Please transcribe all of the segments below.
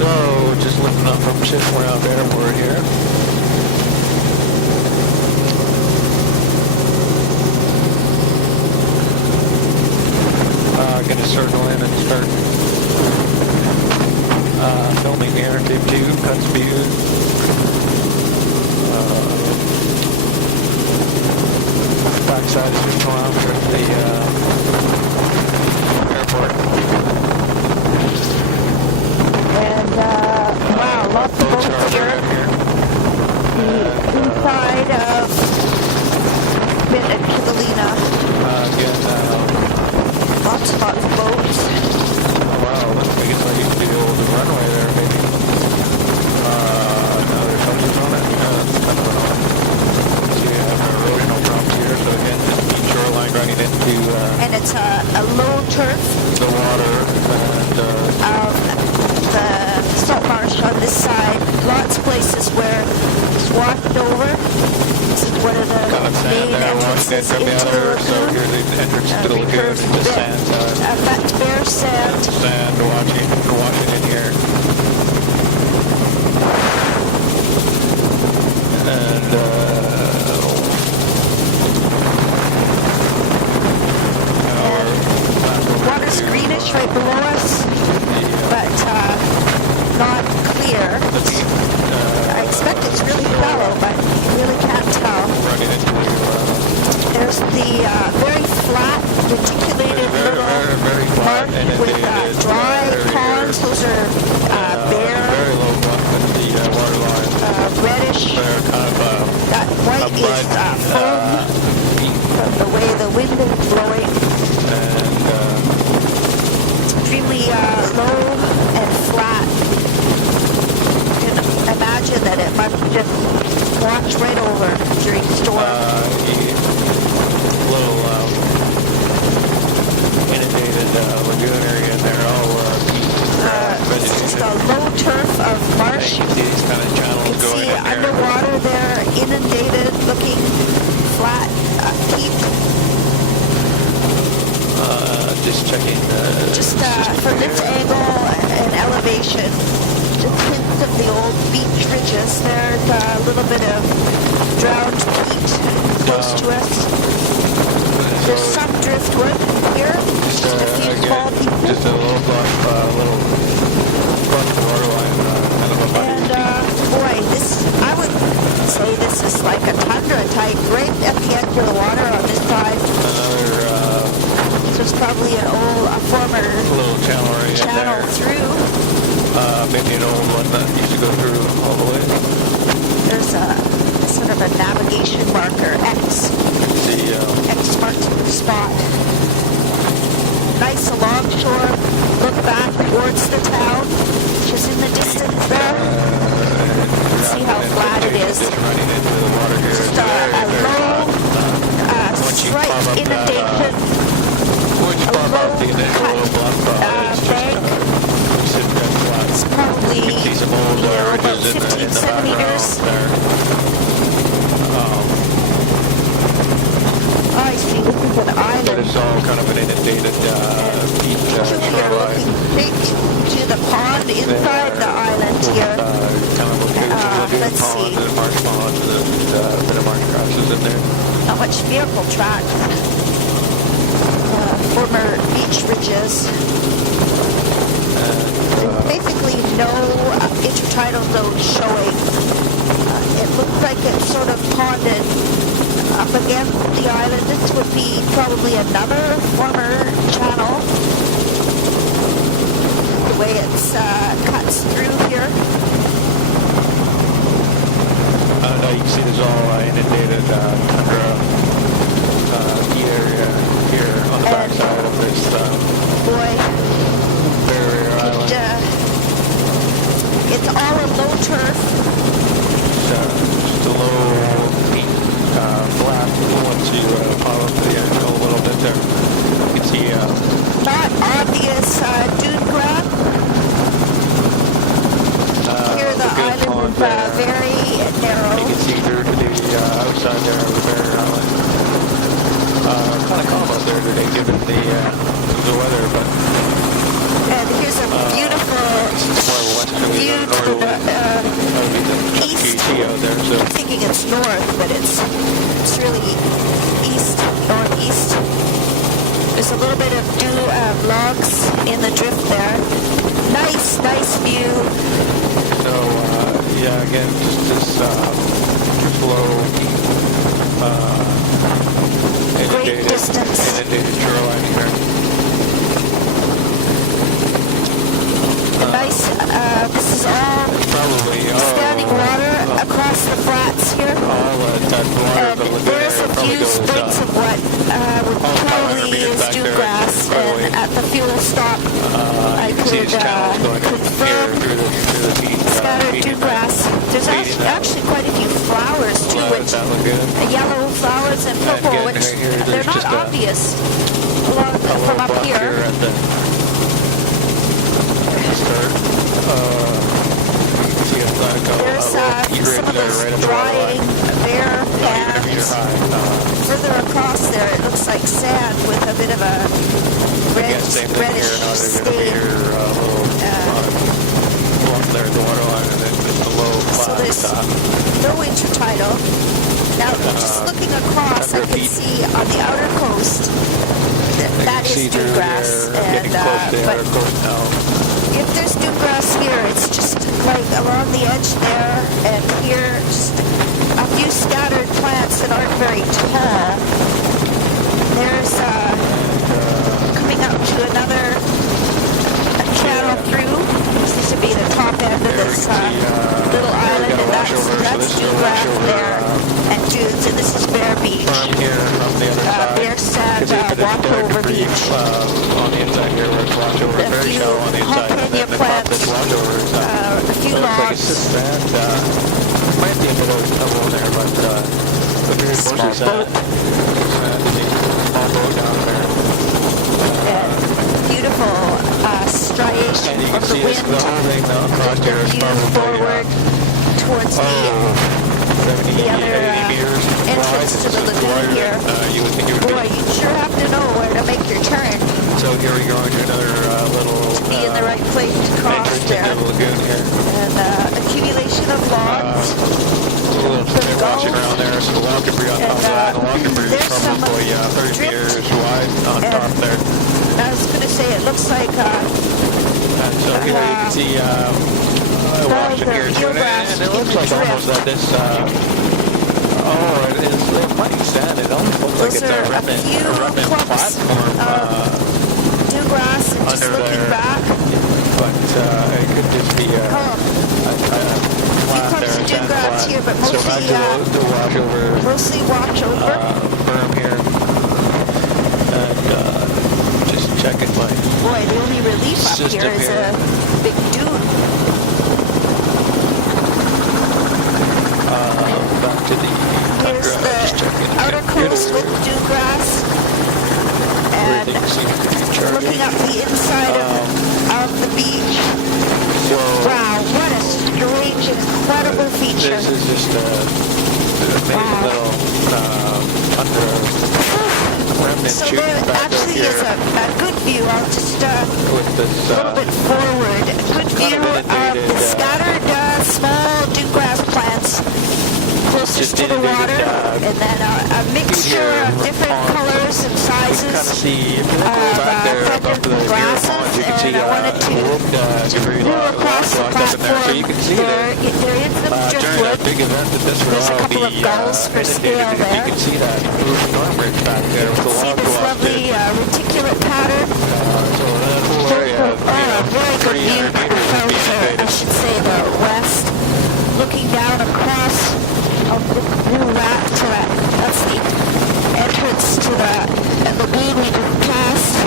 So, just lifting up from Shift Round Airport here. Gonna circle in and start filming here. Tape 2, cut speed. Backside is 2 kilometers from the airport. And wow, lots of boats here. The inside of Pitt and Kivalina. Again, lots of boats. Oh wow, I guess I used to be able to runway there, maybe. No, there's houses on it. That's kind of annoying. So you have erosional problems here, so again, just deep shoreline running into And it's a low turf. the water and The salt marsh on this side. Lots of places where it's washed over. This is one of the kind of sand main there, watching it entrances from the into other. the So lagoon. here's the entrance to the lagoon, the sand side. That's bare sand. Sand watching in here. And Water's greenish right below us, but not clear. I expect it's really shallow, but you really can't tell. running into There's the very flat, reticulated little very flat mark and with inundated dry area. ponds. Those are bare, Very low one with the water line. reddish. They're kind of That white is foam from the way the wind is blowing. and Extremely low and flat. You can imagine that it must just wash right over during storms. little inundated lagoon area in there, all It's just a low turf of marsh. You can see these kind of You channels can going see in there. underwater there, inundated, looking flat, peak. Just checking. Just from this angle and elevation, just hints of the old beach ridges. There's a little bit of drowned peat close to us. There's some driftwood here, just a few small pieces. Just a little bluff, water line, kind of a muddy. And boy, I would say this is like a tundra type, right at the edge of the water on this side. Another So it's probably a former little channel right in channel there. through. Maybe an old one that used to go through all the way. There's a sort of a navigation marker, X. X marks the spot. Nice alongshore look back towards the town, which is in the distance there. See how flat it is. Just running into the water here. Just a low, slight inundation. Once you pop off the initial little bluff, it's bank. just sitting there flat. It's probably You can see some old about ridges in 15 the centimeters. background there. I see, this is an But island. it's all kind of an inundated beach Peculiar shoreline. looking straight to the pond inside the island here. Kind of lagoon let's pond see. and marsh pond and a bit of marsh grasses in there. Not much vehicle track. Former beach ridges. There's basically no intertidal zone showing. It looks like it's sort of ponded up against the island. This would be probably another former channel. The way it's cuts through here. You can see there's all inundated tundra area here on the backside of this Boy, barrier island. it's all a low turf. Just a low peak flat once you follow to the edge a little bit there. You can see Not obvious dune grab. Here the island is very narrow. you can see through to the outside there of the barrier island. Kind of calm out there today given the weather, but And here's a beautiful more westerly to the That would be the east. GT out there, so. I'm thinking it's north, but it's really east, northeast. There's a little bit of logs in the drift there. Nice view. So, yeah, again, just this flow, Great distance. inundated shoreline here. Nice, this is all Probably, standing water across the flats here. all that water of the And lagoon there's area a probably few goes, sprigs of what probably meters is back there, dewgrass. probably. And at the fuel stop, I you can see could his channels going in here confirm through the heat. scattered dewgrass. There's actually quite a few flowers too, which That lagoon. yellow flowers and purple, again, which right here, they're there's not just a obvious from up Block here. at the start. You can see a flag There's some of those drying bare pans. Further across there, it looks like sand with a bit of a reddish stain. There at the water line and then just below So there's no intertidal. Now, just looking across, I can see on the outer coast that is dewgrass. But if there's dewgrass here, it's just like along the edge there, and here just a few scattered plants that aren't very tall. There's coming up to another channel through. This would be the top end of this little island, and that's dewgrass there and dunes, and this is Bear Beach. Bear Sand Walkover Beach. On the inside here where it's washed over, very shallow on the inside, and then the top that's washed over. A few logs. Might be a bit of trouble in there, but here's mostly sand. Small boat down there. Beautiful striation And you can of the see wind. the whole thing now across here is View probably forward towards 70, the other 80 meters entrance wide. to the lagoon here. You would think it would Boy, you sure have to know where to make your turn be. So here we go into another little to be in the right place to cross entrance there. into the lagoon here. And accumulation of logs. They're watching around there, so the log debris on top of that. The log debris is there's some probably 30 drift. meters wide on top there. I was going to say, it looks like And so here you can see watching here too, and it looks like almost that this, it is, they're playing sand. It almost looks like it's a remnant platform dewgrass, and just under looking there. back. But it could just be a flat there, a sand flat. Here, but So back to the wash over, mostly watch over. berm here. And just checking my Boy, the only relief up system here is here. a big dune. Back to the Here's the outer coast with dewgrass, and everything seems to be charging. looking up the inside of the beach. So Wow, what a strange and incredible feature. this is just a amazing little under remnant So shooting there back out actually here is a good view. I'll just with this a little bit forward. A good kind view of of the inundated, scattered small dewgrass plants closest to the water, and then a mixture of different colors and kind of sizes see if you look way back there above the grasses, you can see and I wanted to debris go across the locked up in there, so platform. you can see There is some during that driftwood. big event that this would There's a all couple of be gulls for scale inundated. there. You can see that storm ridge back there with the See log this washed lovely in. reticulate pattern. So that whole area, Very good view 300 meters from, would be I inundated. should say, the west, looking down across that to that. That's the entrance to the lagoon we just passed.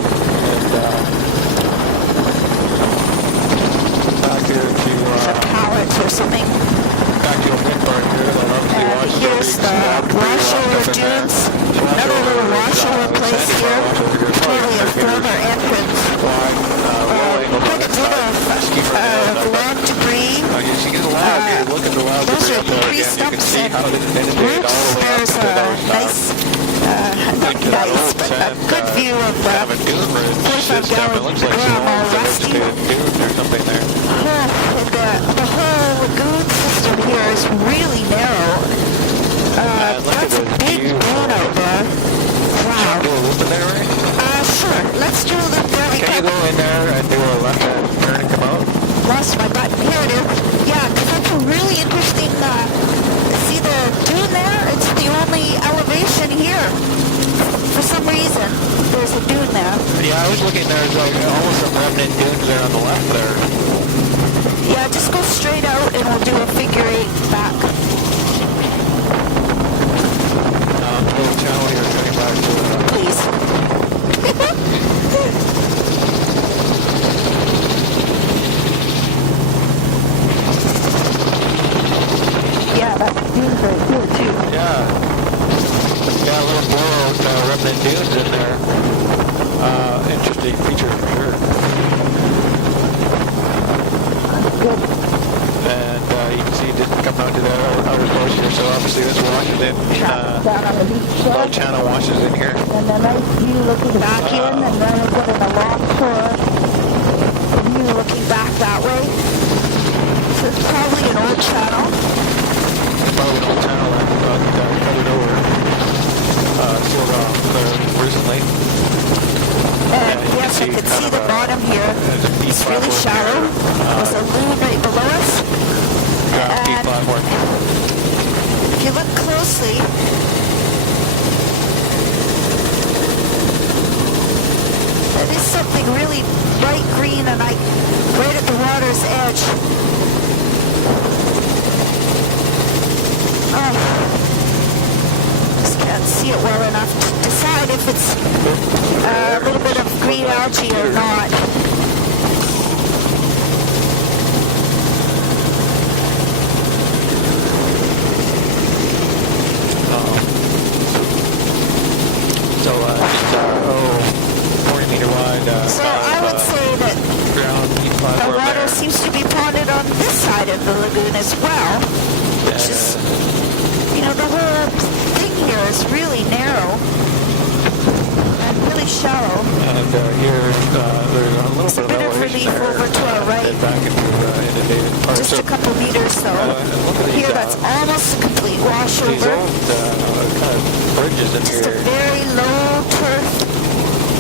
Back here to The pallet or something. back to a big part here that obviously And washes here's the washover dunes. Another little washover place here. Clearly a former entrance. Quite a bit of log debris. You get a log, you look at the log Those debris are up there tree again, you can stumps see and how it inundated all the way up roots. to There's those a nice, not to that nice, old but a sand, good view of kind of a the dune ridge 45 system. It gallon looks like drum, all some rusty. vegetated dune or something there. the whole Yeah, I was looking, there's like almost some remnant dunes there on the left there. Yeah, just go straight out and we'll do a figure 8 back. Little channel here going back to Please. Yeah, that dune's right here too. Yeah, a little blowout remnant dunes in there. Interesting feature for sure. Good. And you can see it didn't come out to the outer coast here, so obviously this washes in. Down on the beach there. Little channel washes in here. And a nice view looking back in, and then we've got an alongshore view looking back that way. So it's probably an old channel. Probably an old channel that got covered over, sealed off recently. And yes, I can see the bottom here. It's really shallow. There's a loon right below us. Deep And platform. if you look closely, that is something really bright green and right at the water's edge. Just can't see it well enough to decide if it's a little bit of green algae or not. So, 40 meter wide. So I would say that ground deep the platform water there. seems to be ponded on this side of the lagoon as well, which is, the whole thing here is really narrow and really shallow. And here, there's a little It's a bit of bit of elevation relief there. over to our right. And back into inundated parts. Just a couple meters though. look at these, Here that's almost a complete these washover. old kind of bridges in Just a here. very low turf.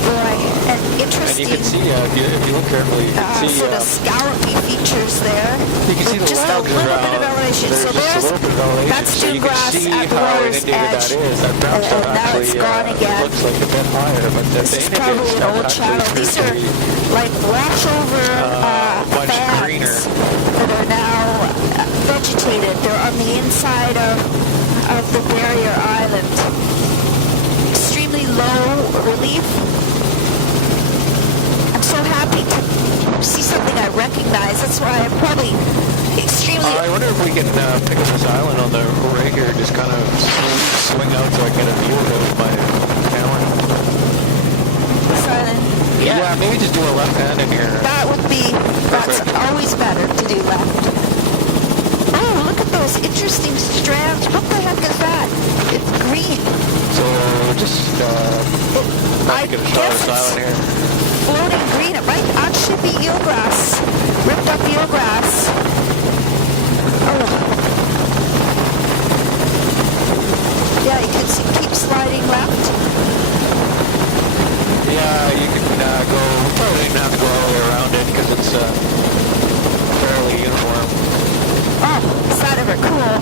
Boy, and And interesting. you can see, if you look carefully, you can see, sort of scallopy features there. you can see with the just a logs little around. bit of elevation. So There's just a little bit of elevation. that's So dune you can grass see at the how water's inundated edge. that is. That brown stuff And now actually it's gone again. looks like a bit higher, but This is probably an old channel. These are like washover much fans greener. that are now vegetated. They're on the inside of the barrier island. Extremely low relief. I'm so happy to see something I recognize. That's why I'm probably extremely... I wonder if we can pick up this island on the rig here, just kind of swing out so I get a view of it with my camera. This island. Yeah, maybe just do a left hand in here. That's Perfect. always better to do left. Oh, look at those interesting strands. What the heck is that? It's green. So just I get a shot of guess this island here. it's floating green. It might actually be eelgrass. Ripped up eelgrass. Oh. Yeah, you can see, keep sliding left. Yeah, you can go, probably didn't have to go all the way around it because it's fairly uniform. Oh, is that ever cool?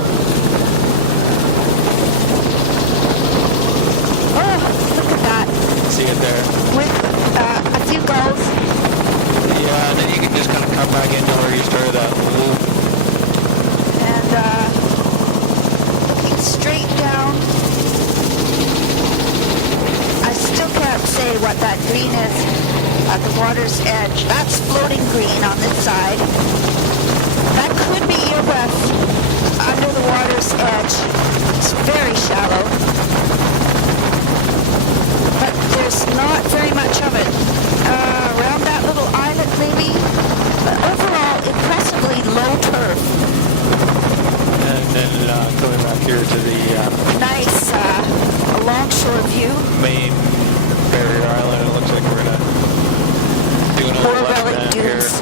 Oh, look at that. See it there. With a few gulls. Yeah, and then you can just kind of come back into where you started that loop. And looking straight down. I still can't say what that green is at the water's edge. That's floating green on this side. That could be eelgrass under the water's edge. It's very shallow. But there's not very much of it. Around that little island maybe. But overall, impressively low turf. And then coming back here to the Nice longshore view. main barrier island, it looks like we're going to do another More left relic hand here. dunes,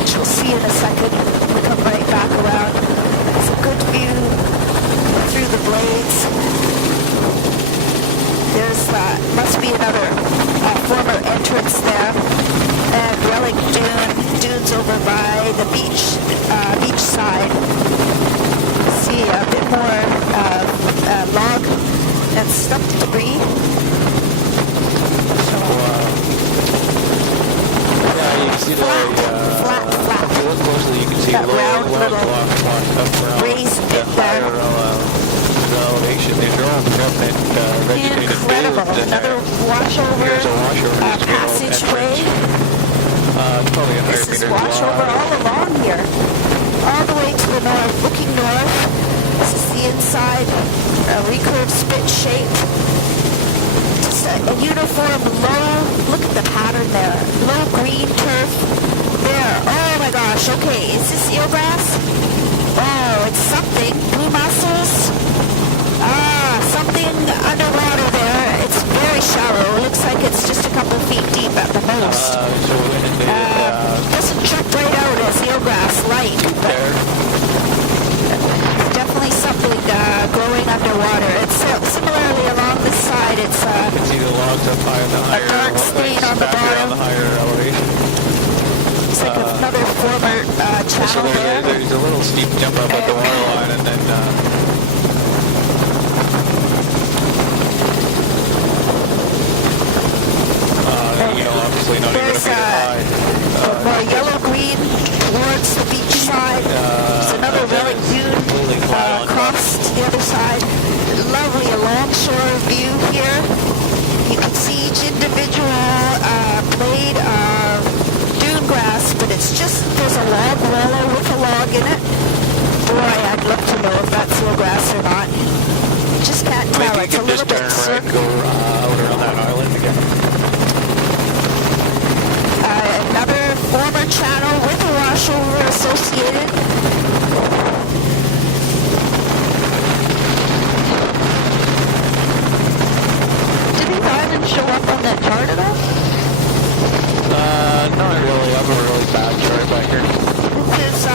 which we'll see in a second. We come right back around. It's a good view through the blades. There's must be another former entrance there. And relic dunes over by the beach side. See a bit more log and stumped debris. So, little raised bit there. Elevation. These are all permanent vegetated Incredible. fields in Another there. washover, Here's a washover. Here's a passageway. It's probably 100 This is meters washover wide. all along here. All the way to the north, looking north. This is the inside, recurved spit shape. Just a uniform low, look at the pattern there. Low green turf there. Oh my gosh, okay, is this eelgrass? Oh, it's something. Blue mussels. Something underwater there. It's very shallow. Looks like it's just a couple feet deep at the most. Doesn't jump right out as eelgrass light. There. Definitely something growing underwater. It's similarly along this side. It's You can see the logs up high on the higher, dark stain on the back here bottom. on the higher elevation. it's like another former So channel there. there's a little steep jump up at the water line, and then obviously not even a There's meter high. more yellow-green towards the beach side. There's another relic dune across to the other side. Lovely alongshore view here. You can see each individual blade of dune grass, but it's just, there's a log roller with a log in it. Boy, I'd love to know if that's eelgrass or not. Just can't tell. Maybe It's you a can little just bit turn right and circular. go out around that island again. Another former channel with a washover associated. Did these islands show up on that chart at all? Not really. I'm a really bad chart back here. This is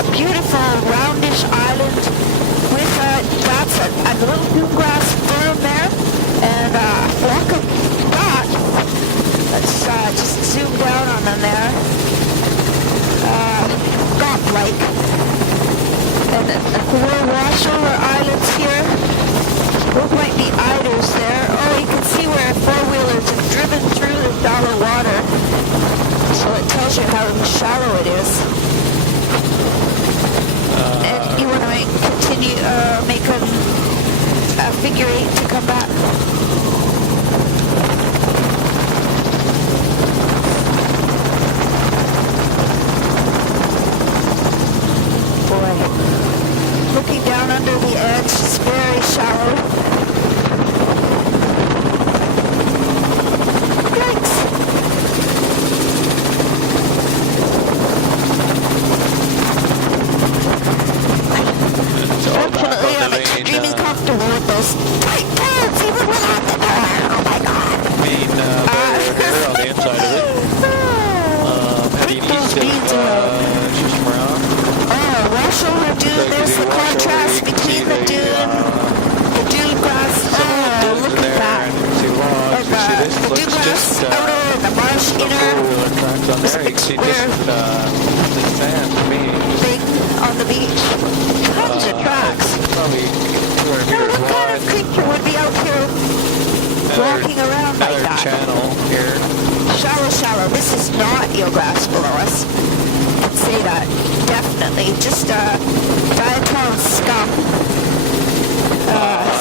a beautiful roundish island with that's a little dune grass berm there and a flock of dot. Let's just zoom down on them there. Gaunt-like. And four washover islands here. Those might be eiders there. Oh, you can see where four-wheelers have driven through the shallow water. So it tells you how shallow it is. And you want to make a figure eight to come back. Looking down under the edge, it's very shallow. Yikes! Fortunately, I'm extremely comfortable with those tight pants, even without the door. Oh my god! They're on the inside of it. Heading east of Shishmarana. Washover dune, there's the contrast between the dune grass, oh, look at that. And the dune grass outer and the marsh inner. There's a big square thing on the beach. Tons of tracks. Now, what kind of creature would be out here walking around like that? Channel here. Shallow. This is not eelgrass below us. I'd say that. Definitely. Just diatom scum.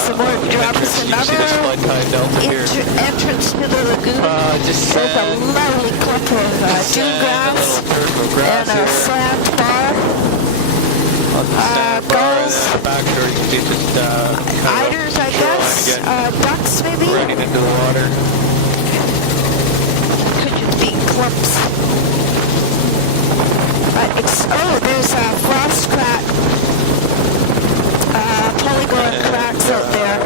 Some more drums. Another entrance to the lagoon. There's a lovely clump of dune grass and a sand bar. Gulls. Eiders, I guess. Ducks, maybe. Running into the water. Could just be clumps. There's frost crack, polygon cracks out there.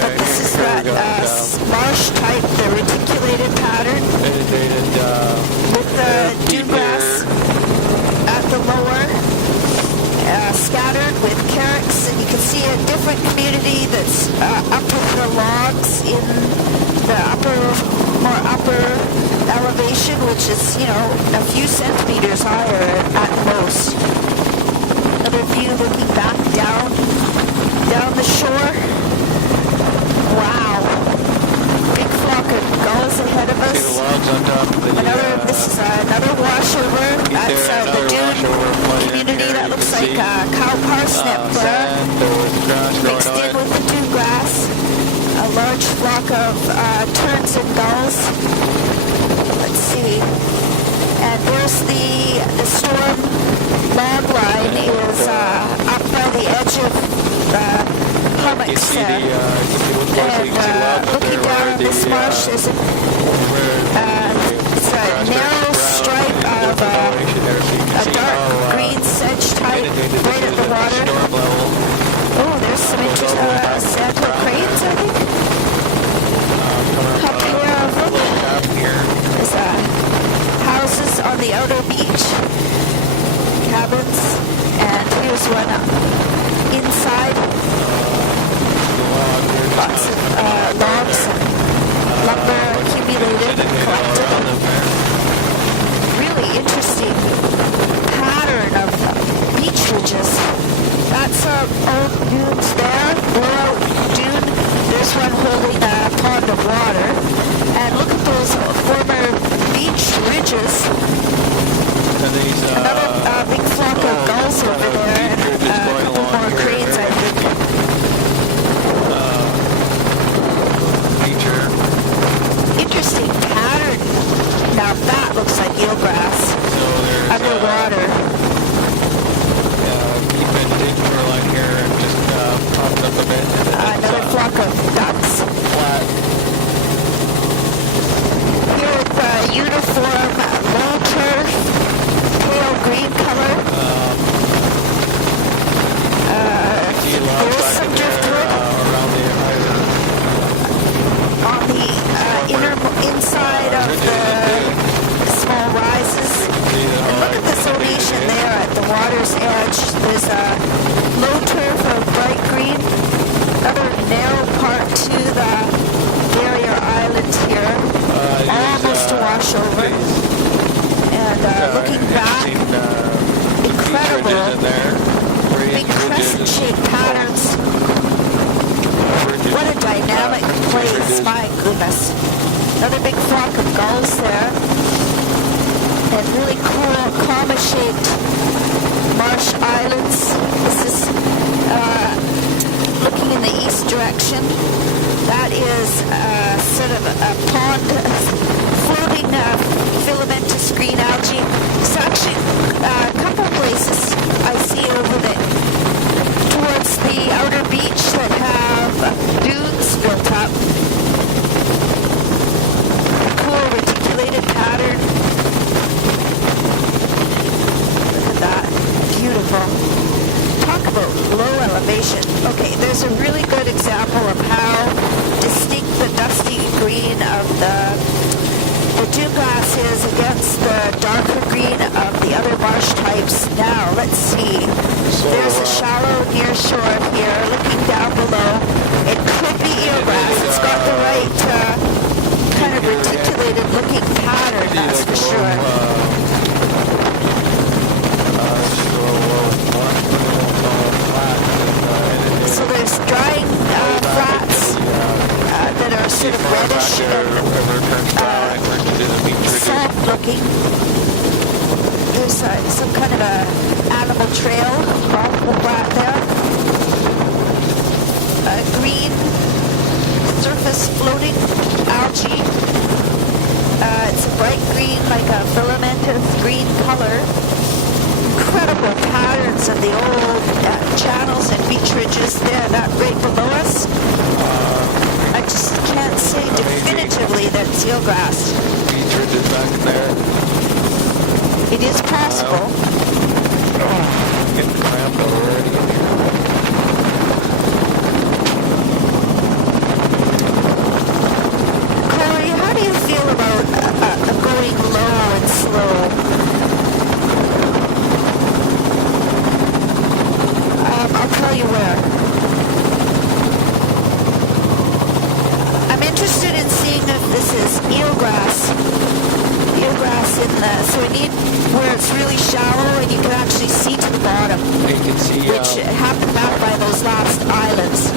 But this is that marsh type, the reticulated pattern with the dune grass at the lower, scattered with carex, and you can see a different community that's up with the logs in the more upper elevation, which is, a few centimeters higher at most. Another view looking back down the shore. Wow. Big flock of gulls ahead of us. See the logs on top of the... This is another washover. That's the dune. like cow parsnip there, sand. There was grass mixed growing in on with the dune grass. A large flock of terns and gulls. Let's see. And there's the storm log line is up by the edge of the You hummocks see there. the, you can see what's close, you can see the log up Looking there down where on this marsh, there's a, it's a narrow stripe of a dark green sedge type right at the water. Oh, there's some interesting sandhill cranes, I think. Up here, there's houses on the outer beach, cabins, and here's one inside. Lots of logs and lumber accumulated and collected. Really interesting pattern of beach ridges. That's old dunes there, blowout dune. There's one holding a pond of water. And look at those former beach ridges. Another big flock of gulls over there, and a couple more cranes, I think. Interesting pattern. Now that looks like eelgrass underwater. Keep it detour line here and just pop it up a bit. Another flock of ducks. Flat. Here with uniform low turf, pale green color. There's some driftwood on the inside of the small rises. And look at the zonation there at the water's edge. There's a low turf of bright green, another narrow part to the barrier island here, almost to wash over. And looking back, incredible, big crescent-shaped patterns. What a dynamic place, my goodness. Another big flock of gulls there. And really cool, comma-shaped marsh islands. This is looking in the east direction. That is sort of a pond, floating filamentous green algae. It's actually a couple places I see over towards the outer beach that have dunes built up. Cool reticulated pattern. Look at that. Beautiful. Talk about low elevation. Okay, there's a really good example of how distinct the dusty green of the dune grass is against the darker green of the other marsh types. Now, let's see. There's a shallow near shore here, looking down below. It could be eelgrass. It's got the right kind of reticulated looking pattern, that's for sure. So there's drying flats that are sort of reddish and salt looking. There's some kind of a animal trail off the flat there. Green surface floating algae. It's a bright green, like a filamentous green color. Incredible patterns of the old channels and beach ridges there, that right below us. I just can't say definitively that it's eelgrass. Beach ridges back there. It is possible. Getting cramped already. Corey, how do you feel about going low and slow? I'll tell you where. I'm interested in seeing if this is eelgrass. Eelgrass in the, so we need where it's really shallow and you can actually see to the bottom. You can see which happened back by those last islands.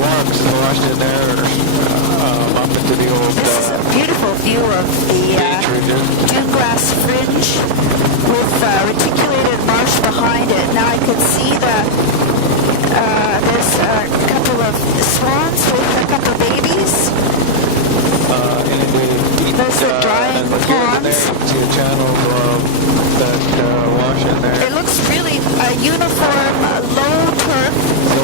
logs washed in there up into the old This is a beautiful view of the dune grass fringe with reticulated marsh behind it. Now I can that wash in there. It looks really uniform, low turf, So,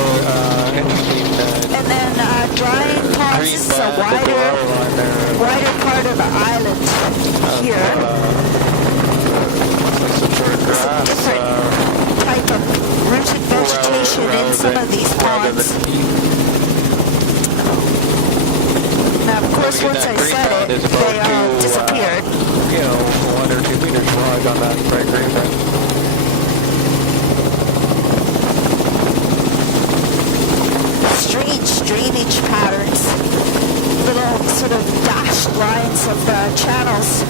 interesting. and then drying ponds. This is a wider part of the island here. Like some sort of grass. Different type of rooted vegetation in some of these ponds. Now, of course, once I said it, they all disappeared. 1 or 2 meters wide on that bright green bed. Strange drainage patterns. Little sort of dashed lines of the channels.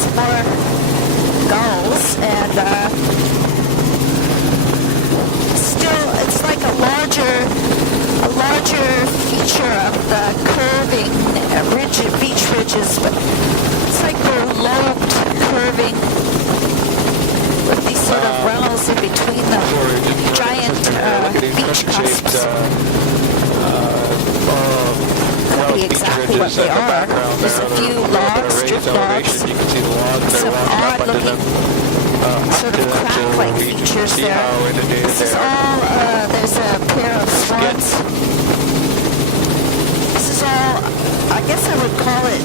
Some more gulls, and still, it's like a larger feature of the curving beach ridges, but it's like they're lobed curving with these sort of runnels in between the giant beach cusps. Could be exactly what they are. There's a few logs, drift logs, some odd-looking sort of crack-like features there. This is all, there's a pair of swans. This is all, I guess I would call it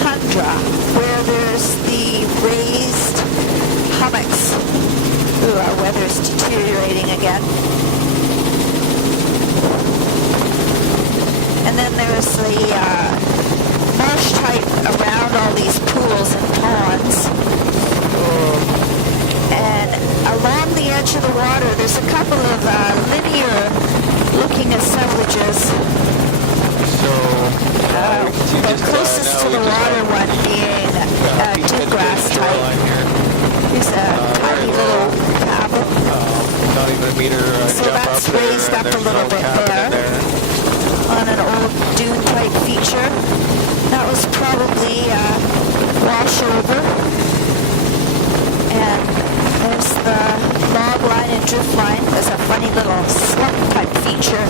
tundra, where there's the raised hummocks. Ooh, our weather's deteriorating again. And then there's the marsh type around all these pools and ponds. And along the edge of the water, there's a couple of linear-looking assemblages. So, the closest to the water one being deep-grass type. Here's a tiny little cabin. not even a meter So jump that's up there, raised up and a there's little no bit cabin in there. On an old dune-type feature. That was probably washover. And there's the log line and drift line. There's a funny little slump-type feature.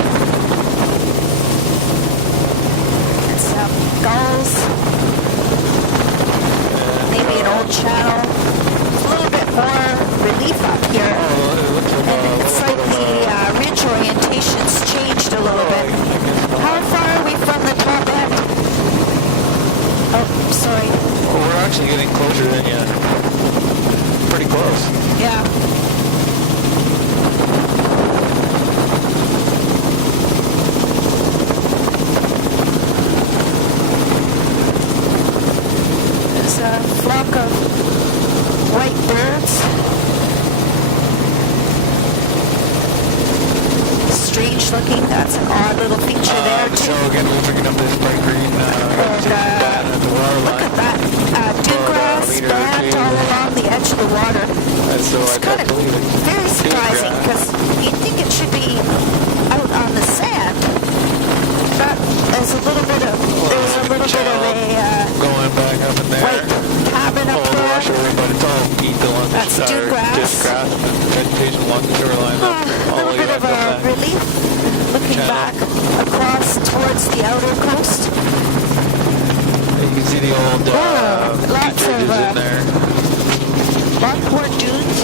And some gulls. Maybe an old channel. It's a little bit more relief up here. And it's like the ridge orientation's changed a little bit. How far are we from the top end? Oh, sorry. Well, we're actually getting closer than you. Pretty close. Yeah. There's a flock of white birds. Strange looking. That's an odd little feature there too. So again, we're picking up this bright green band at the water Look line. at that dew-grass band all along the edge of the water. So It's kind of very surprising because you'd think it should be out on the sand. But there's a little bit of a going back up in there. white cabin up The there. washover, but it's all peat along the That's dew-grass. Just grass and vegetation along the shoreline. A little bit of a relief looking back across towards the outer coast. You can see the old lots beach ridges of, in there. lot more dunes.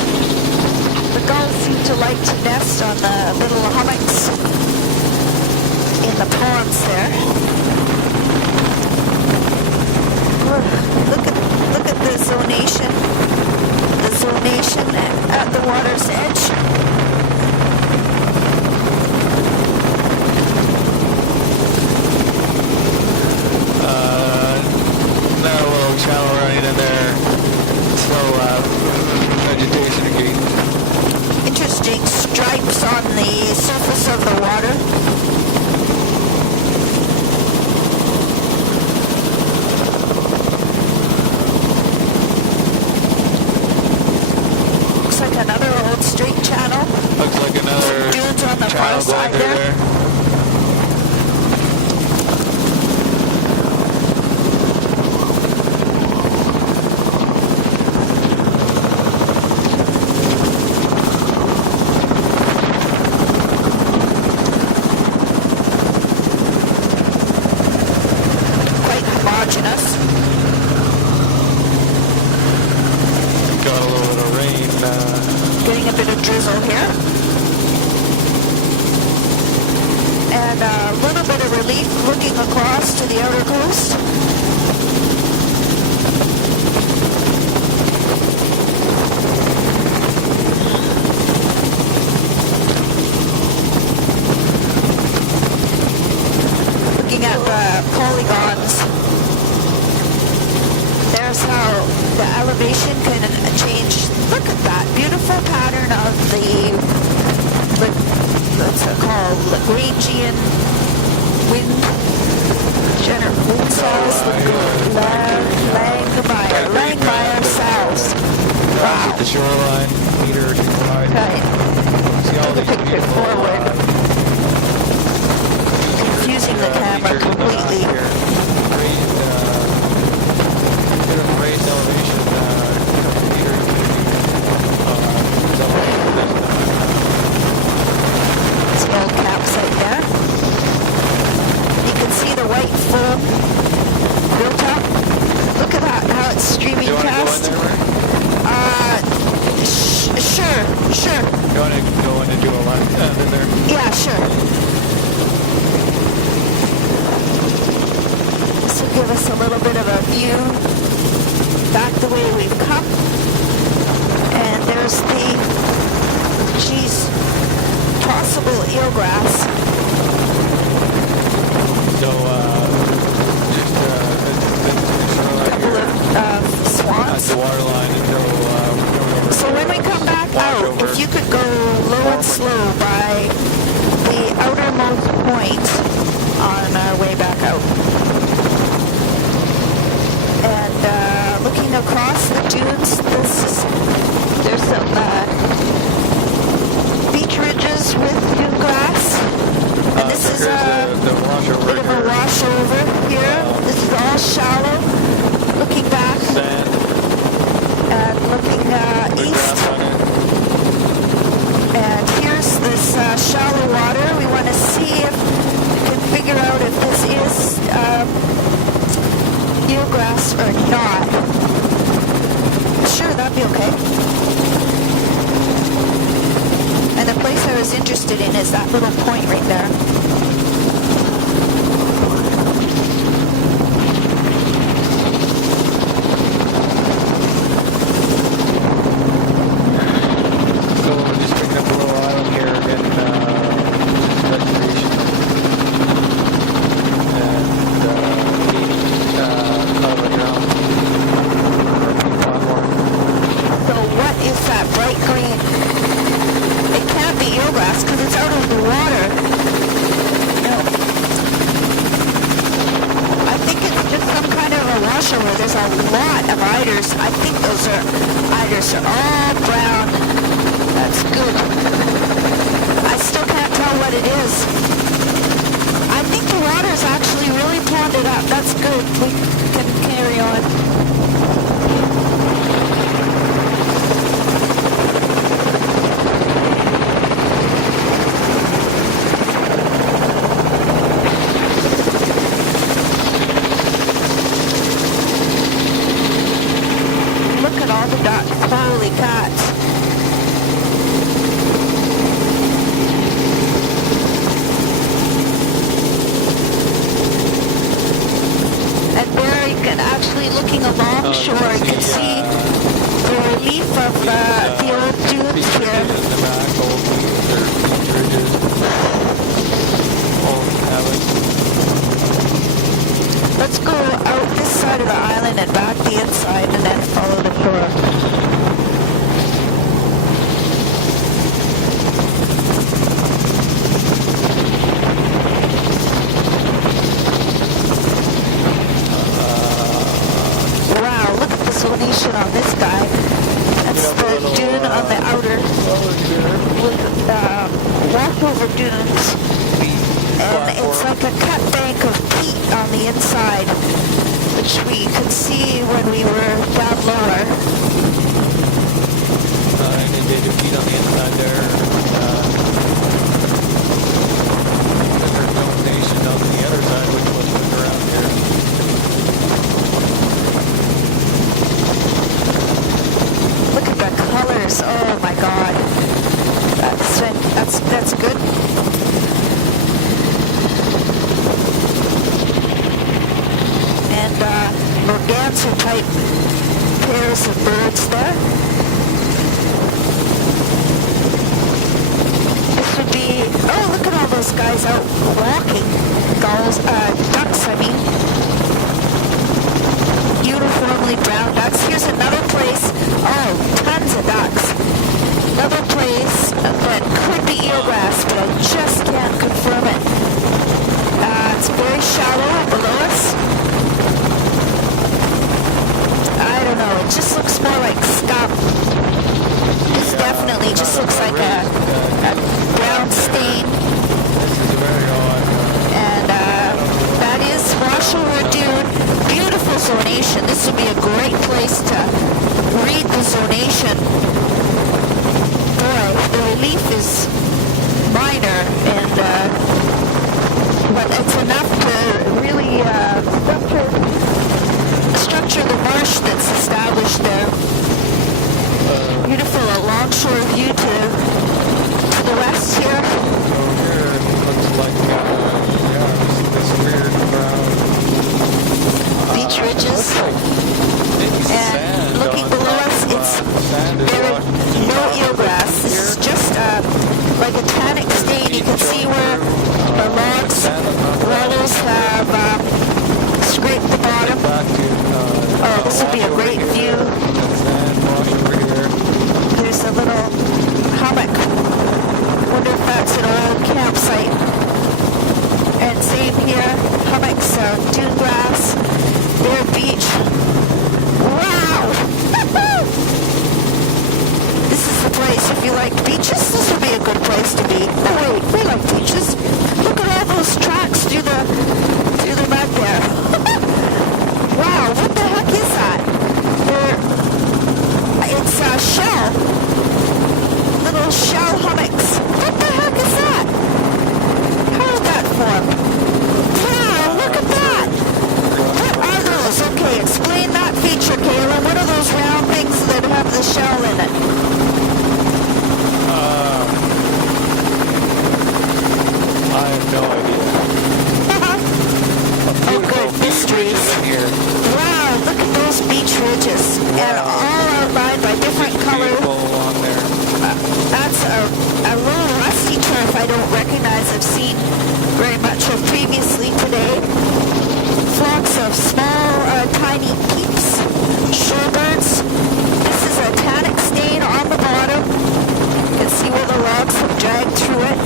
The gulls seem to like to nest on the little hummocks in the ponds there. Look at the zonation. The zonation at the water's edge. Another little channel running in there. Slow vegetation again. Interesting stripes on the surface of the water. Looks like another old straight channel. Looks like another Dunes on the far channel side going through there. there. Quite homogeneous. reef looking across to the outer coast. Looking at the polygons. There's how the elevation can change. Look at that beautiful pattern of the, what's it called, Lagrangian wind cells, Langmuir cells. Wow. The shoreline, meter wide. Right. See all The these picture beautiful, forward. Confusing the camera features in the back completely. here. Bit of raised elevation, couple meters, It's an old campsite there. You can see the white foam built up. Look at that, how it's streaming do you want to go in past. there, Rick? Sure. You want to go in and do a left in there? Yeah, sure. This will give us a little bit of a view back the way we've come. And there's the, possible eelgrass. So, just A couple of swans. the water line until we're going over. So when we come back out, over. if you could go low and slow by the outermost point on our way back out. And looking across the dunes, there's some beach ridges with dune grass. And this is the washover bit of a here. washover here. This is all shallow. Looking back Sand, and looking the east. grass on it. And here's this shallow water. We want to see if we can figure out if this is eelgrass or not. Sure, that'd be okay. And the place I was interested in is that little point right there. So we're just picking up a little island here in vegetation. And cover ground. Platform. So what is that bright green? It can't be eelgrass because it's out of the water. No. I think it's just some kind of a washover. There's a lot of eiders. I think those are eiders are all brown. That's good. I still can't tell what it is. I think the water's actually really ponded up. That's good. We can carry on. Look at all the dots. Holy cats. And there you can actually, looking along shore, you can see the relief of the old dunes Beach here. ridges in the back, old beach ridges, old cabins. Let's go out this side of the island and back the inside and then follow the shore. Wow, look at the zonation on this guy. That's the dune on the outer with walkover dunes. And it's like a cut bank of peat on the inside, which we could see when we were down lower. Inundated feet on the inside there. There's no nation on the other side, which was moved around here. Look at the colors. Oh my God. That's good. merganser type pairs of birds there. This would be, oh, look at all those guys out walking. Gulls, ducks, I mean. Uniformly brown ducks. Here's another place, oh, tons of ducks. Another place that could be eelgrass, but I just can't confirm it. It's very shallow below us. I don't know, it just looks more like scum. This definitely just looks like a brown stain. And that is Washoe Dune. Beautiful zonation. This would be a great place to read the zonation. Boy, the relief is minor, and but it's enough to really structure the marsh that's established there. Beautiful longshore view to the west here. So here it looks like, this weird brown Beach ridges. And looking below us, there are no eelgrass. This is just like a tannic stain. You can see where the logs, wallows have scraped the bottom. Oh, this would be a great view. There's a little hummock. Wonder if that's an old campsite. And same here, hummocks, dune grass, bare beach. Wow! This is the place. If you like beaches, this would be a good place to be. Oh wait, we like beaches. Look at all those tracks through the mud there. Wow, what the heck is that? It's a shell. Little shell hummocks. What the heck is that? How is that formed? Wow, look at that. What are those? Okay, explain that feature, Kayla. What are those round things that have the shell in it? I have no idea. Oh, good. Mysteries. Wow, look at those beach ridges. And all outlined by different colors. That's a little rusty turf I don't recognize. I've seen very much of previously today. Flocks of small, tiny peeps, shorebirds. This is a tannic stain on the bottom. You can see where the logs have dragged through it.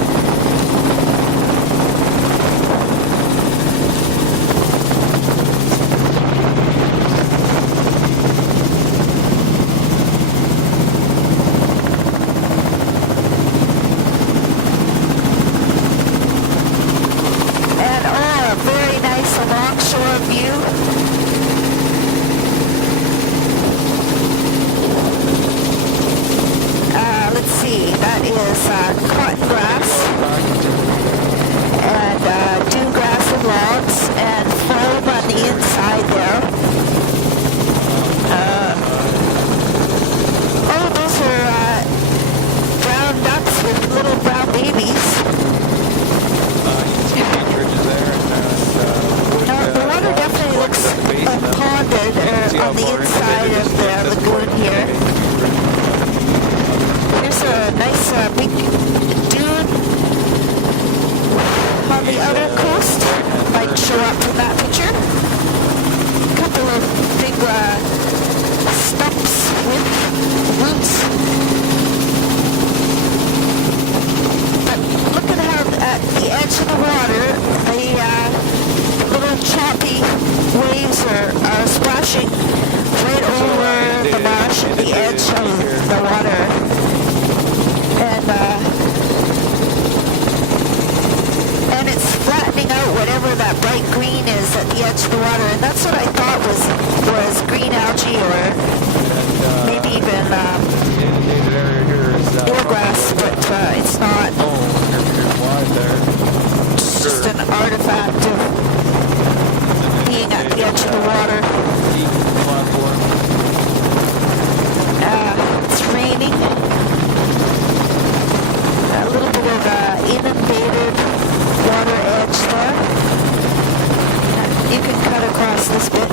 Longshore view. Let's see, that is cotton grass and dune grass and logs and foam on the inside there. Oh, those are brown ducks with little brown babies. The water definitely looks ponded on the inside of the lagoon here. Here's a nice big dune on the outer coast. Might show up in that picture. A couple of big stumps with roots. But look at how at the edge of the water, the little choppy waves are splashing right over the marsh at the edge of the water. And it's flattening out whatever that bright green is at the edge of the water. And that's what I thought was green algae or maybe even eelgrass, but it's not. It's just an artifact of being at the edge of the water. It's raining. A little bit of inundated water edge there. You can cut across this bit.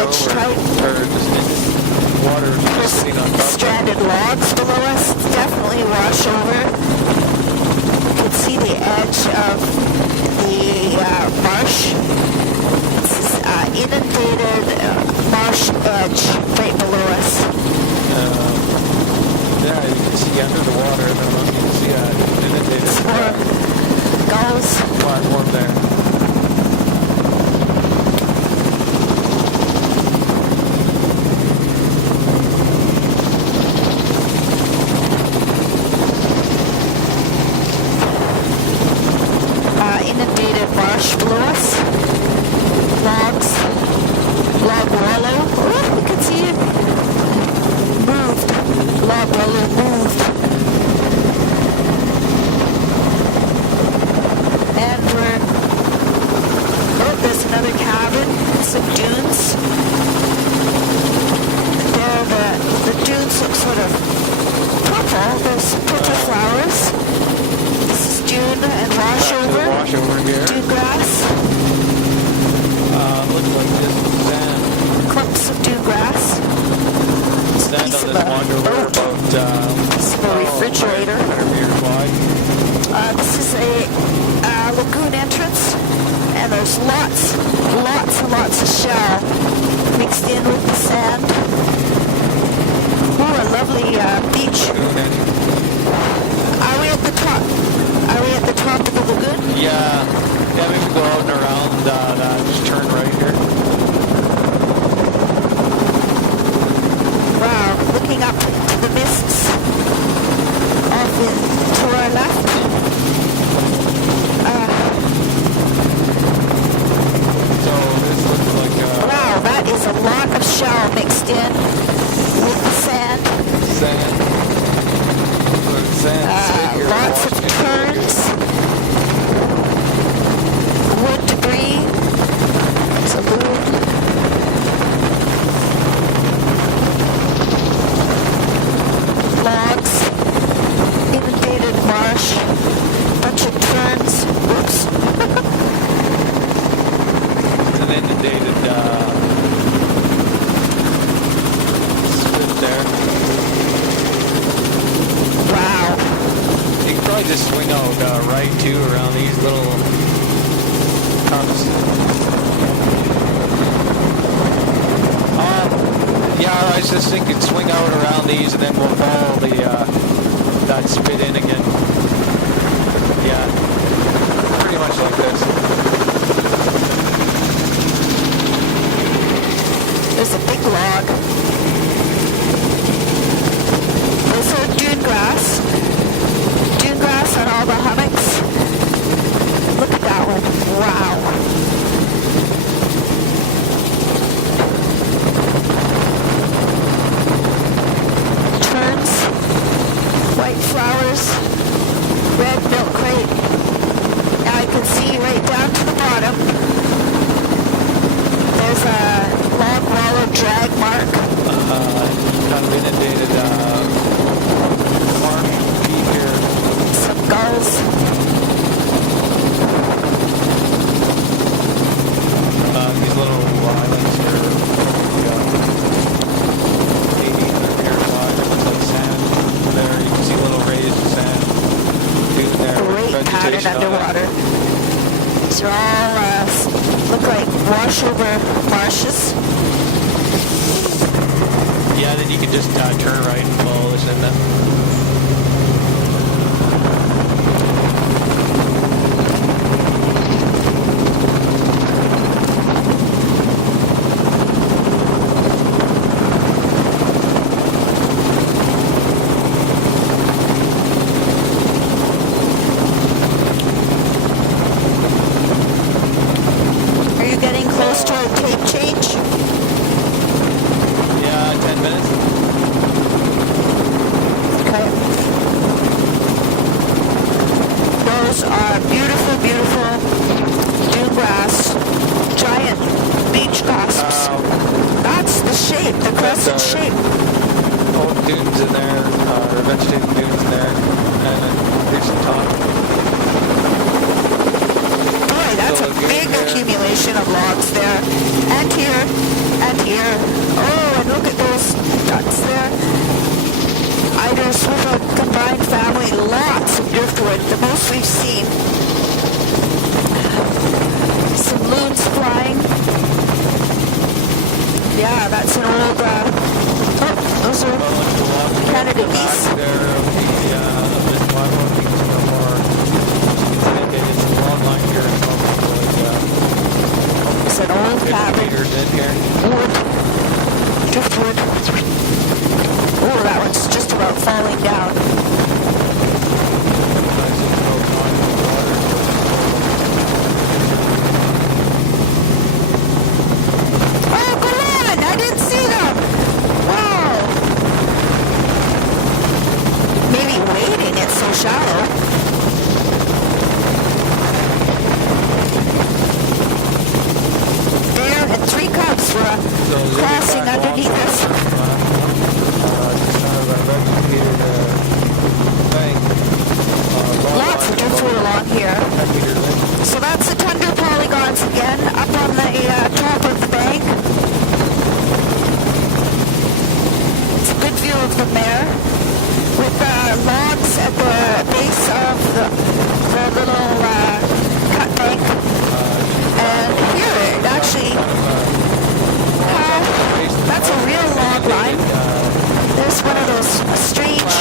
edge shallow type. or just water just sitting on top of it? Stranded logs below us, definitely wash over. You can see the edge of the marsh. This is inundated marsh edge right below us. Yeah, you can see under the water. I don't know if you can see that inundated Some more gulls. platform there. Inundated marsh below us. Logs. Log wallow. Oh, you can see it. Moved. Log wallow moved. And we're... Oh, there's another cabin. Some dunes. There, the dunes look sort of purple. There's purple flowers. This is dune and washover. Washover here. Dune grass. Looks like this is sand. Clumps of dune grass. Sand on this washover about This is a refrigerator. 500 meters wide. This is a lagoon entrance, and there's lots and lots of shell mixed in with the sand. Ooh, a lovely beach. Are we at the top? Are we at the top of the lagoon? Yeah, maybe go out and around that. Just turn right here. Wow, looking up to the mists off to our left. So this looks like Wow, that is a lot of shell mixed in with the sand. sand. Sand here. Lots of turns. Wood debris. It's a loon. Logs. Inundated marsh. Bunch of turns. Whoops. It's an inundated spit there. Wow. You can probably just swing out right too around these little cups. Yeah, I was just thinking swing out around these and then we'll follow that spit in again. Yeah, pretty much like this. There's a big log. There's our dune grass. Dune grass on all the hummocks. Look at that one. Wow. Turns. White flowers. Red milk crate. Now I can see right down to the bottom. There's a log wallow drag mark. Kind of inundated marsh deep here. Some gulls. These little islands here, 800 meters wide. It looks like sand there. You can see little raised sand dune there. with Great pattern vegetation on it. underwater. These are all look like washover marshes. Yeah, then you can just turn right and follow this in then. Are you getting close to a tape change? Yeah, 10 minutes. Okay. Those are beautiful, beautiful dune grass, giant beach cusps. That's the shape, the crescent That's our- shape. Old dunes in there, or vegetated dunes in there, and then here's some top. Boy, that's a So big here- accumulation of logs there. And here, and here. here. Oh, and look at those ducks there. Eiders with a combined family, lots of driftwood, the most we've seen. Some loons flying. Yeah, that's an old, those are Canada geese. It's an old cabin. Wood. Driftwood. Oh, that one's just about falling down. Oh, come on! I didn't see them! Wow! Maybe wading, it's so shallow. Bear and 3 cubs were crossing underneath us. Lots of driftwood along here. So that's the tundra polygons again, up on the top of the bank. It's a good view of them there, with logs at the base of the little cut bank. And here, it actually, that's a real log line. There's one of those strange,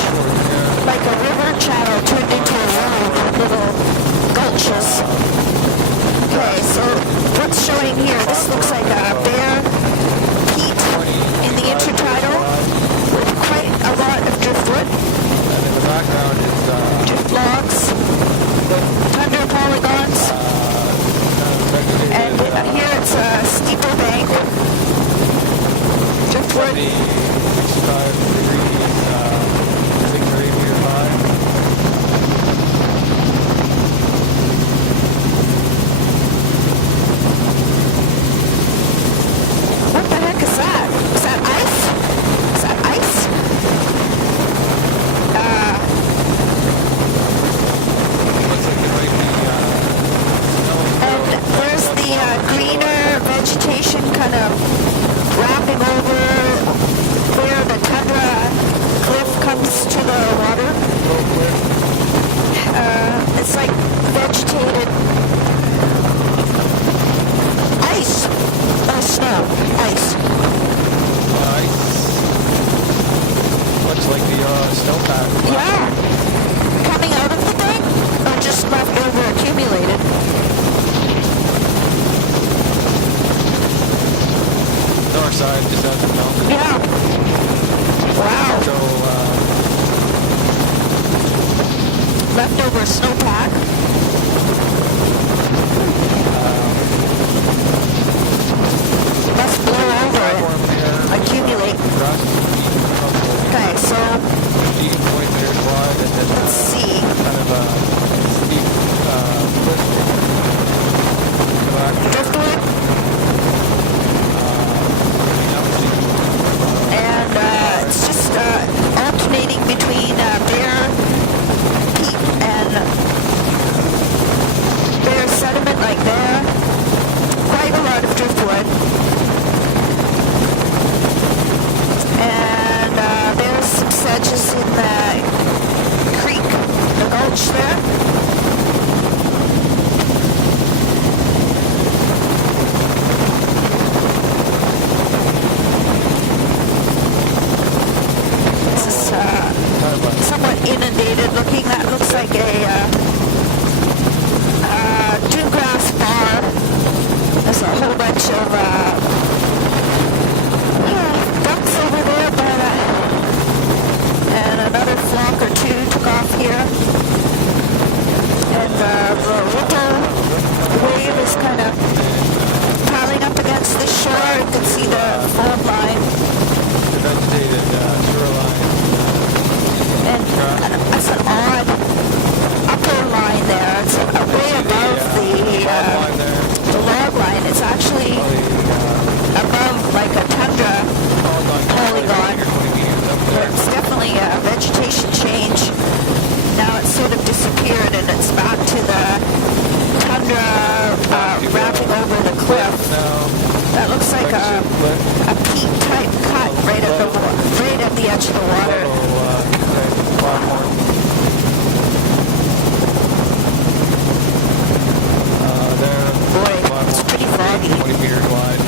like a river channel turned into a road, little gulches. Okay, so what's showing here? This looks like a bare peat in the intertidal with quite a lot of driftwood. And in the background is drift logs, tundra polygons, and here it's a steeper bank. Driftwood. 65 degrees, 6 or 8 meter high. What the heck is that? Is that ice? Is that ice? Looks like it might be snow. And there's the greener vegetation kind of wrapping over where the tundra cliff comes to the water. It's like vegetated ice. Oh, snow. Ice. Ice. Much like the snowpack. Yeah. Coming out of the thing? Or just left over accumulated? North side, just out the mountain. Yeah. Wow. So, Leftover snowpack. Must blow over it. Accumulate. Okay, so 15 meters wide, and then let's see. kind of a steep cliff. Driftwood. And it's just alternating between bare peat and bare sediment like there. Quite a lot of driftwood. And there's some sedges in the creek, the gulch there. This is somewhat inundated looking. That looks like a dune grass bar. There's a whole bunch of ducks over there, but and another flock or two took off here. And the ripple wave is kind of piling up against the shore. You can see the foam line. The vegetated shoreline. And that's an odd upper to the water. Platform. There. Boy, Platform. it's pretty foggy. 20 meters wide.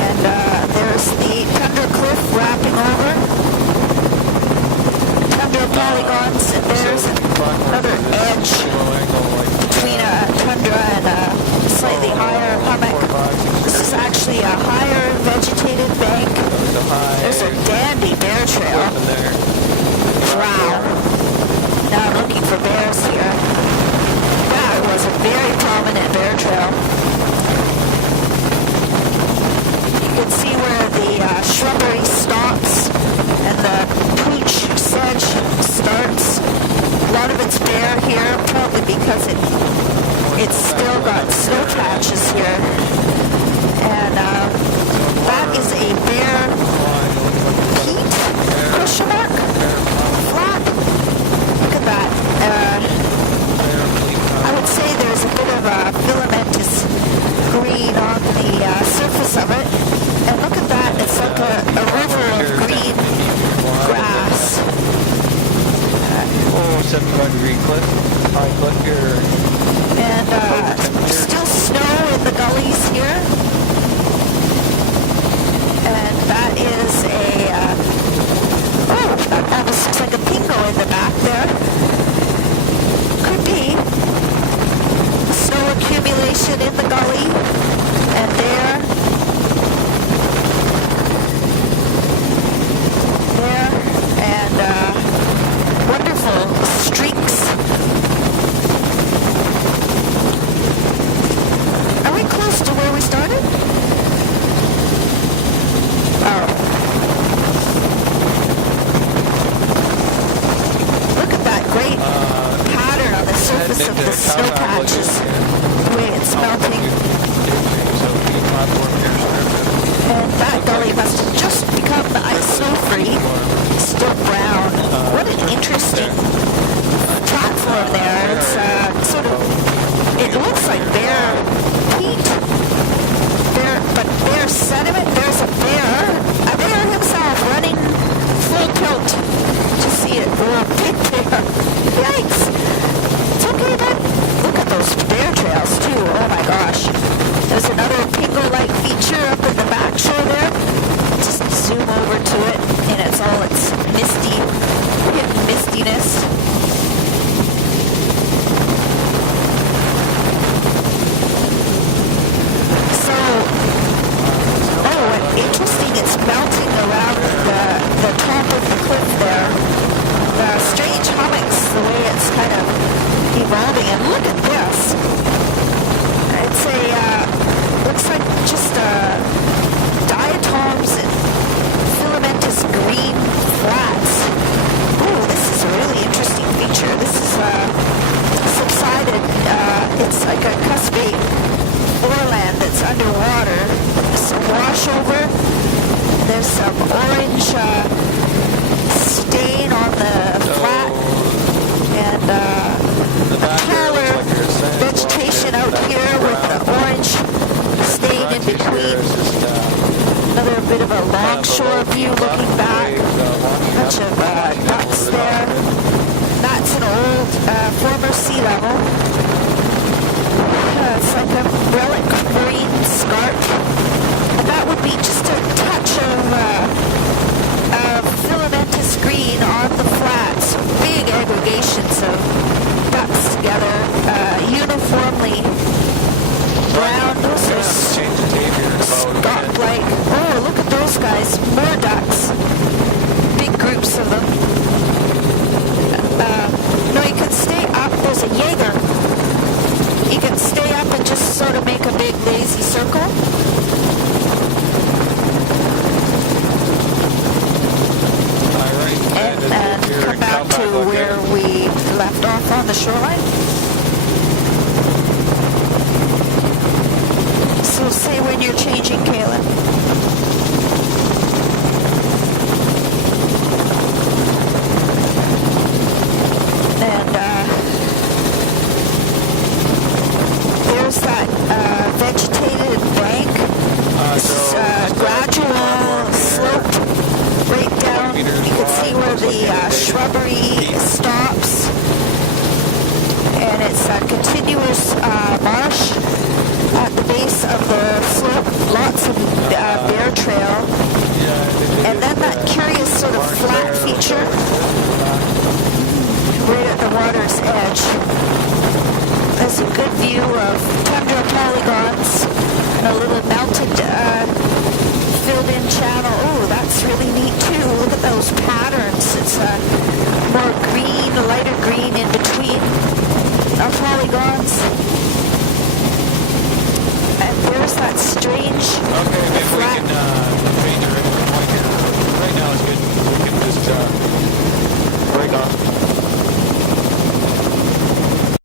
And there's the tundra cliff wrapping over. Tundra polygons, and there's another edge between a tundra and a slightly higher hummock. This is actually a higher vegetated bank. There's a dandy bear trail. Wow. Now I'm looking for bears here. That was a very prominent bear trail. You can see where the shrubbery stops and the pooch sedge starts. A lot of it's bare here, probably because it's still got snow patches here. And that is a bear peat question mark flat. Look at that. I would say there's a bit of a filamentous green on the surface of it. And look at that, it's like a river of green grass. 75-degree cliff, high cliff here. And still snow in the gullies here. And that is that almost looks like a pingo in the back there. Could be. Snow accumulation in the gully. And there. And wonderful streaks. Are we close to where we started? Oh. Look at that great pattern on the surface of the snow patches. The way it's melting. And that gully must have just become snow-free. Still brown. What an interesting platform there. It's sort of, it looks like bear peat. But bear sediment. There's a bear himself running full tilt to see it. Oh, big bear. Yikes. It's okay then. Look at those bear trails too. Oh my gosh. There's another pingo-like feature up in the back shore there. Just zoom over to it, and it's all its hidden mistiness. So, interesting, it's melting around the top of the cliff there. The strange hummocks, the way it's kind of evolving. And look at this. It's looks like just diatoms and filamentous green flats. Ooh, this is a really interesting feature. This is subsided. It's like a cuspate foreland that's underwater. There's some washover. There's some orange stain on the flat. And taller vegetation out here with the orange stain in between. Another bit of a longshore view looking back. Bunch of ducks there. That's an old former sea level. It's like a relic marine scarp. And that would be just a touch of filamentous green on the flats. Big aggregations of ducks together, uniformly brown. Those are scarp-like. Oh, look at those guys. More ducks. Big groups of them. No, you can stay up. There's a Jaeger. You can stay up and just sort of make a big lazy circle. And come back to where we left off on the shoreline. So say when you're changing, Kaylin. And there's that vegetated bank. It's gradual slope right down. You can see where the shrubbery stops. And it's a continuous marsh at the base of the slope. Lots of bear trail. And then that curious sort of flat feature right at the water's edge. There's a good view of tundra polygons and a little melted filled-in channel. Oh, that's really neat too. Look at those patterns. It's a more green, lighter green in between our polygons. And there's that strange